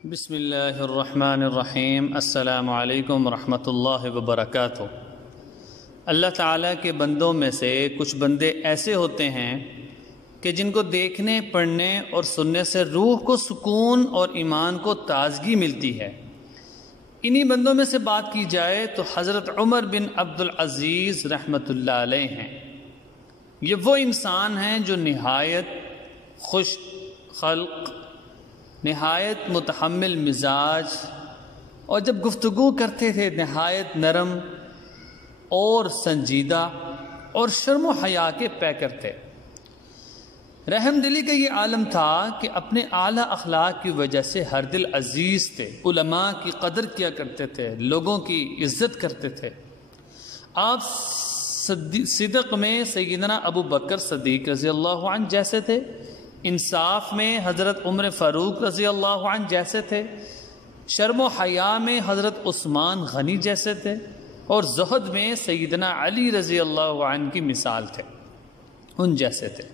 بسم اللہ الرحمن الرحیم۔ السلام علیکم ورحمۃ اللہ وبرکاتہ۔ اللہ تعالیٰ کے بندوں میں سے کچھ بندے ایسے ہوتے ہیں کہ جن کو دیکھنے، پڑھنے اور سننے سے روح کو سکون اور ایمان کو تازگی ملتی ہے۔ انہی بندوں میں سے بات کی جائے تو حضرت عمر بن عبد العزیز رحمۃ اللہ علیہ ہیں۔ یہ وہ انسان ہیں جو نہایت خوش خلق، نہایت متحمل مزاج، اور جب گفتگو کرتے تھے نہایت نرم اور سنجیدہ اور شرم و حیا کے پیکر تھے۔ رحم دلی کا یہ عالم تھا کہ اپنے اعلیٰ اخلاق کی وجہ سے ہر دل عزیز تھے، علماء کی قدر کیا کرتے تھے، لوگوں کی عزت کرتے تھے۔ آپ صدق میں سیدنا ابو بکر صدیق رضی اللہ عنہ جیسے تھے، انصاف میں حضرت عمر فاروق رضی اللہ عنہ جیسے تھے، شرم و حیا میں حضرت عثمان غنی جیسے تھے، اور زہد میں سیدنا علی رضی اللہ عنہ کی مثال تھے، ان جیسے تھے۔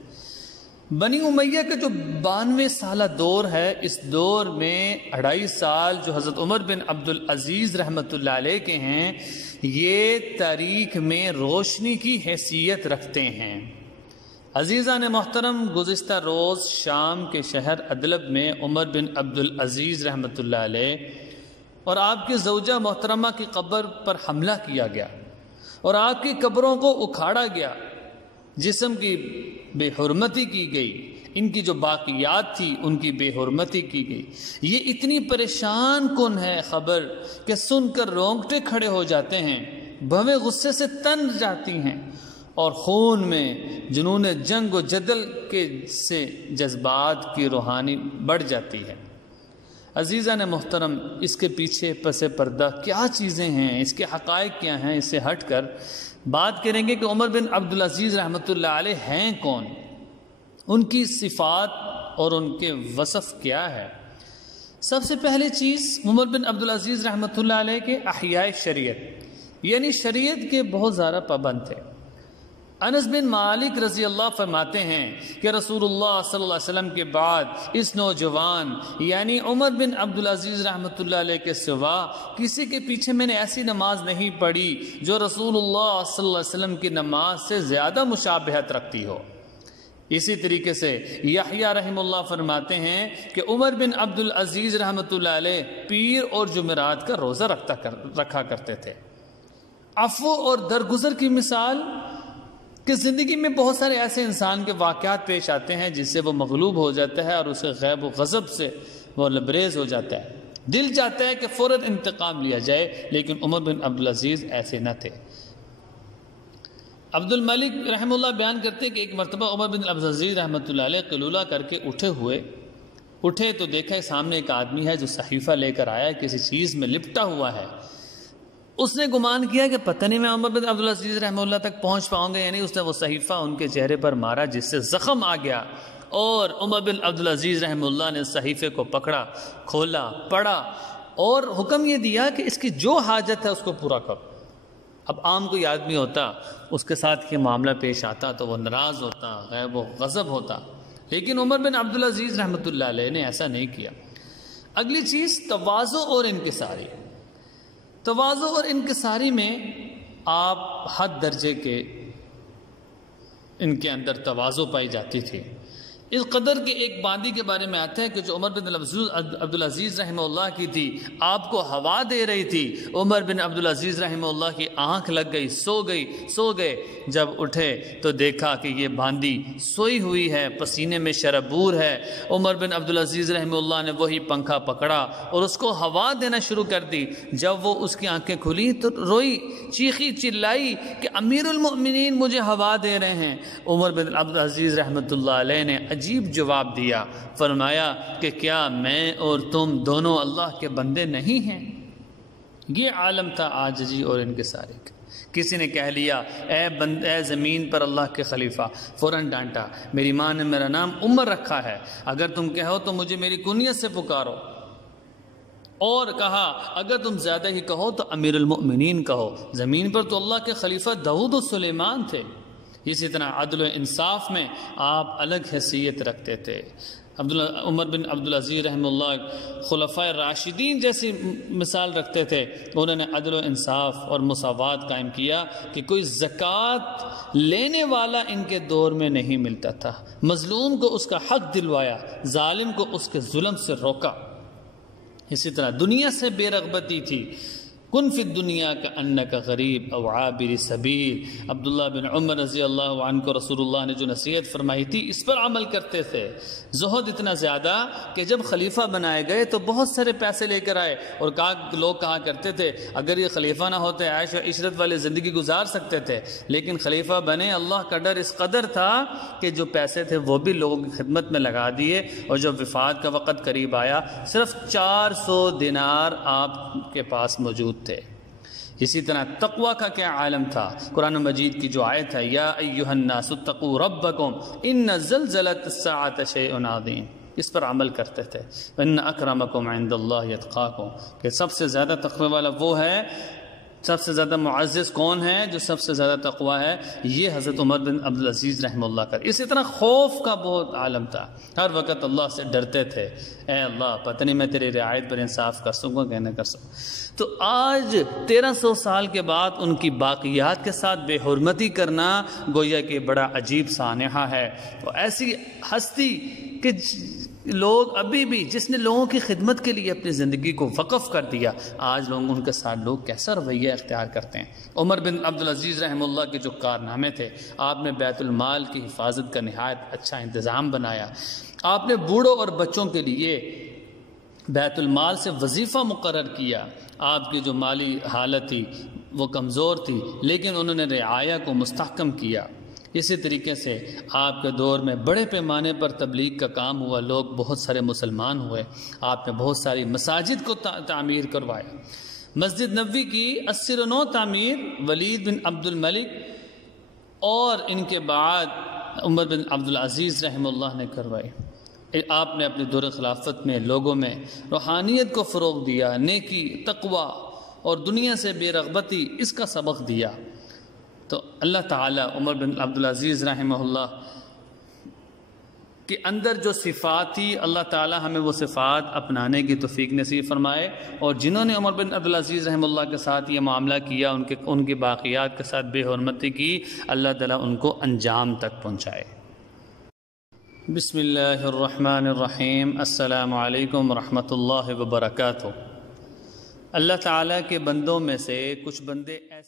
بنی امیہ کا جو 92 سالہ دور ہے، اس دور میں 2.5 سال جو حضرت عمر بن عبد العزیز رحمۃ اللہ علیہ کے ہیں، یہ تاریخ میں روشنی کی حیثیت رکھتے ہیں۔ عزیزان محترم، گزشتہ روز شام کے شہر ادلب میں عمر بن عبد العزیز رحمۃ اللہ علیہ اور آپ کی زوجہ محترمہ کی قبر پر حملہ کیا گیا اور آپ کی قبروں کو اکھاڑا گیا، جسم کی بے حرمتی کی گئی، ان کی جو باقیات تھی ان کی بے حرمتی کی گئی۔ یہ اتنی پریشان کن ہے خبر کہ سن کر رونگٹے کھڑے ہو جاتے ہیں، بھویں غصے سے تن جاتی ہیں، اور خون میں جنون جنگ و جدل کے سے جذبات کی روحانی بڑھ جاتی ہے۔ عزیزان محترم، اس کے پیچھے پس پردہ کیا چیزیں ہیں، اس کے حقائق کیا ہیں، اس سے ہٹ کر بات کریں گے کہ عمر بن عبد العزیز رحمۃ اللہ علیہ ہیں کون، ان کی صفات اور ان کے وصف کیا ہے۔ سب سے پہلی چیز، عمر بن عبد العزیز رحمۃ اللہ علیہ کے احیاء شریعت، یعنی شریعت کے بہت زیادہ پابند تھے۔ انس بن مالک رضی اللہ فرماتے ہیں کہ رسول اللہ صلی اللہ علیہ وسلم کے بعد اس نوجوان یعنی عمر بن عبد العزیز رحمۃ اللہ علیہ کے سوا کسی کے پیچھے میں نے ایسی نماز نہیں پڑھی جو رسول اللہ صلی اللہ علیہ وسلم کی نماز سے زیادہ مشابہت رکھتی ہو۔ اسی طریقے سے یحییٰ رحمہ اللہ فرماتے ہیں کہ عمر بن عبد العزیز رحمۃ اللہ علیہ پیر اور جمعرات کا روزہ رکھا کرتے تھے۔ عفو اور درگزر کی مثال کہ زندگی میں بہت سارے ایسے انسان کے واقعات پیش آتے ہیں جس سے وہ مغلوب ہو جاتا ہے اور اسے غیب و غضب سے وہ لبریز ہو جاتا ہے، دل چاہتا ہے کہ فوراً انتقام لیا جائے، لیکن عمر بن عبد العزیز ایسے نہ تھے۔ عبد الملک رحمہ اللہ بیان کرتے کہ ایک مرتبہ عمر بن عبد العزیز رحمۃ اللہ علیہ قیلولہ کر کے اٹھے تو دیکھا سامنے ایک آدمی ہے جو صحیفہ لے کر آیا، کسی چیز میں لپٹا ہوا ہے۔ اس نے گمان کیا کہ پتہ نہیں میں عمر بن عبد العزیز رحمہ اللہ تک پہنچ پاؤں گا، یعنی اس نے وہ صحیفہ ان کے چہرے پر مارا جس سے زخم آ گیا، اور عمر بن عبد العزیز رحمہ اللہ نے صحیفے کو پکڑا، کھولا، پڑھا اور حکم یہ دیا کہ اس کی جو حاجت ہے اس کو پورا کرو۔ اب عام کوئی آدمی ہوتا، اس کے ساتھ یہ معاملہ پیش آتا تو وہ ناراض ہوتا، غیب و غضب ہوتا، لیکن عمر بن عبد العزیز رحمۃ اللہ علیہ نے ایسا نہیں کیا۔ اگلی چیز، تواضع اور انکساری۔ تواضع اور انکساری میں آپ حد درجے کے ان کے اندر تواضع پائی جاتی تھی، اس قدر کے ایک باندی کے بارے میں آتا ہے کہ جو عمر بن عبد العزیز رحمہ اللہ کی تھی، آپ کو ہوا دے رہی تھی، عمر بن عبد العزیز رحمہ اللہ کی آنکھ لگ گئی، سو گئے، جب اٹھے تو دیکھا کہ یہ باندی سوئی ہوئی ہے، پسینے میں شربور ہے۔ عمر بن عبد العزیز رحمہ اللہ نے وہی پنکھا پکڑا اور اس کو ہوا دینا شروع کر دی۔ جب وہ اس کی آنکھیں کھلی تو روئی، چیخی، چلائی کہ امیر المؤمنین مجھے ہوا دے رہے ہیں۔ عمر بن عبد العزیز رحمۃ اللہ علیہ نے عجیب جواب دیا، فرمایا کہ کیا میں اور تم دونوں اللہ کے بندے نہیں ہیں؟ یہ عالم تھا عاجزی اور انکساری کا۔ کسی نے کہہ لیا اے زمین پر اللہ کے خلیفہ، فوراً ڈانٹا، میری ماں نے میرا نام عمر رکھا ہے، اگر تم کہو تو مجھے میری کنیت سے پکارو، اور کہا اگر تم زیادہ ہی کہو تو امیر المؤمنین کہو۔ زمین پر تو اللہ کے خلیفہ داؤد و سلیمان تھے۔ اسی طرح عدل و انصاف میں آپ الگ حیثیت رکھتے تھے۔ عمر بن عبدالعزیز رحمہ اللہ خلفائے راشدین جیسی مثال رکھتے تھے. انہوں نے عدل و انصاف اور مساوات قائم کیا کہ کوئی زکوٰۃ لینے والا ان کے دور میں نہیں ملتا تھا. مظلوم کو اس کا حق دلوایا، ظالم کو اس کے ظلم سے روکا. اسی طرح دنیا سے بے رغبتی تھی. کن فی الدنیا کا انک غریب او عابر سبیل. عبداللہ بن عمر رضی اللہ عنہ کو رسول اللہ نے جو نصیحت فرمائی تھی اس پر عمل کرتے تھے. زہد اتنا زیادہ کہ جب خلیفہ بنائے گئے تو بہت سارے پیسے لے کر آئے، اور لوگ کہا کرتے تھے اگر یہ خلیفہ نہ ہوتے عیش و عشرت والی زندگی گزار سکتے تھے. لیکن خلیفہ بنے، اللہ کا ڈر اس قدر تھا کہ جو پیسے تھے وہ بھی لوگوں کی خدمت میں لگا دیے. اور جب وفات کا وقت قریب آیا صرف 400 دینار آپ کے پاس موجود تھے. اسی طرح تقوی کا کیا عالم تھا. قرآن مجید کی جو آیت ہے یا ایھا الناس اتقوا ربکم ان زلزلۃ الساعۃ شیء عظیم، اس پر عمل کرتے تھے. ان اکرمکم عند اللہ اتقاکم، کہ سب سے زیادہ تقوی والا وہ ہے، سب سے زیادہ معزز کون ہے؟ جو سب سے زیادہ تقوی ہے. یہ حضرت عمر بن عبدالعزیز رحمہ اللہ کا. اسی طرح خوف کا بہت عالم تھا. ہر وقت اللہ سے ڈرتے تھے، اے اللہ پتہ نہیں میں تیری رعایت پر انصاف کر سکوں کہ نہ کر سکوں. تو آج 1300 سال کے بعد ان کی باقیات کے ساتھ بے حرمتی کرنا گویا کہ بڑا عجیب سانحہ ہے. تو ایسی ہستی کہ لوگ ابھی بھی، جس نے لوگوں کی خدمت کے لیے اپنی زندگی کو وقف کر دیا، آج لوگ ان کے ساتھ لوگ کیسا رویہ اختیار کرتے ہیں. عمر بن عبدالعزیز رحمہ اللہ کے جو کارنامے تھے، آپ نے بیت المال کی حفاظت کا نہایت اچھا انتظام بنایا. آپ نے بوڑھوں اور بچوں کے لیے بیت المال سے وظیفہ مقرر کیا. آپ کی جو مالی حالت تھی وہ کمزور تھی، لیکن انہوں نے رعایا کو مستحکم کیا. اسی طریقے سے آپ کے دور میں بڑے پیمانے پر تبلیغ کا کام ہوا، لوگ بہت سارے مسلمان ہوئے. آپ نے بہت ساری مساجد کو تعمیر کروایا. مسجد نبوی کی 80 و 9 تعمیر ولید بن عبد الملک اور ان کے بعد عمر بن عبدالعزیز رحمہ اللہ نے کروائی. آپ نے اپنے دور خلافت میں لوگوں میں روحانیت کو فروغ دیا، نیکی، تقوی اور دنیا سے بے رغبتی، اس کا سبق دیا. تو اللہ تعالیٰ عمر بن عبدالعزیز رحمہ اللہ کے اندر جو صفات تھی، اللہ تعالیٰ ہمیں وہ صفات اپنانے کی توفیق نصیب فرمائے. اور جنہوں نے عمر بن عبدالعزیز رحمہ اللہ کے ساتھ یہ معاملہ کیا، ان کی باقیات کے ساتھ بے حرمتی کی، اللہ تعالیٰ ان کو انجام تک پہنچائے. بسم اللہ الرحمن الرحیم. السلام علیکم ورحمۃ اللہ وبرکاتہ. اللہ تعالیٰ کے بندوں میں سے کچھ بندے ایسے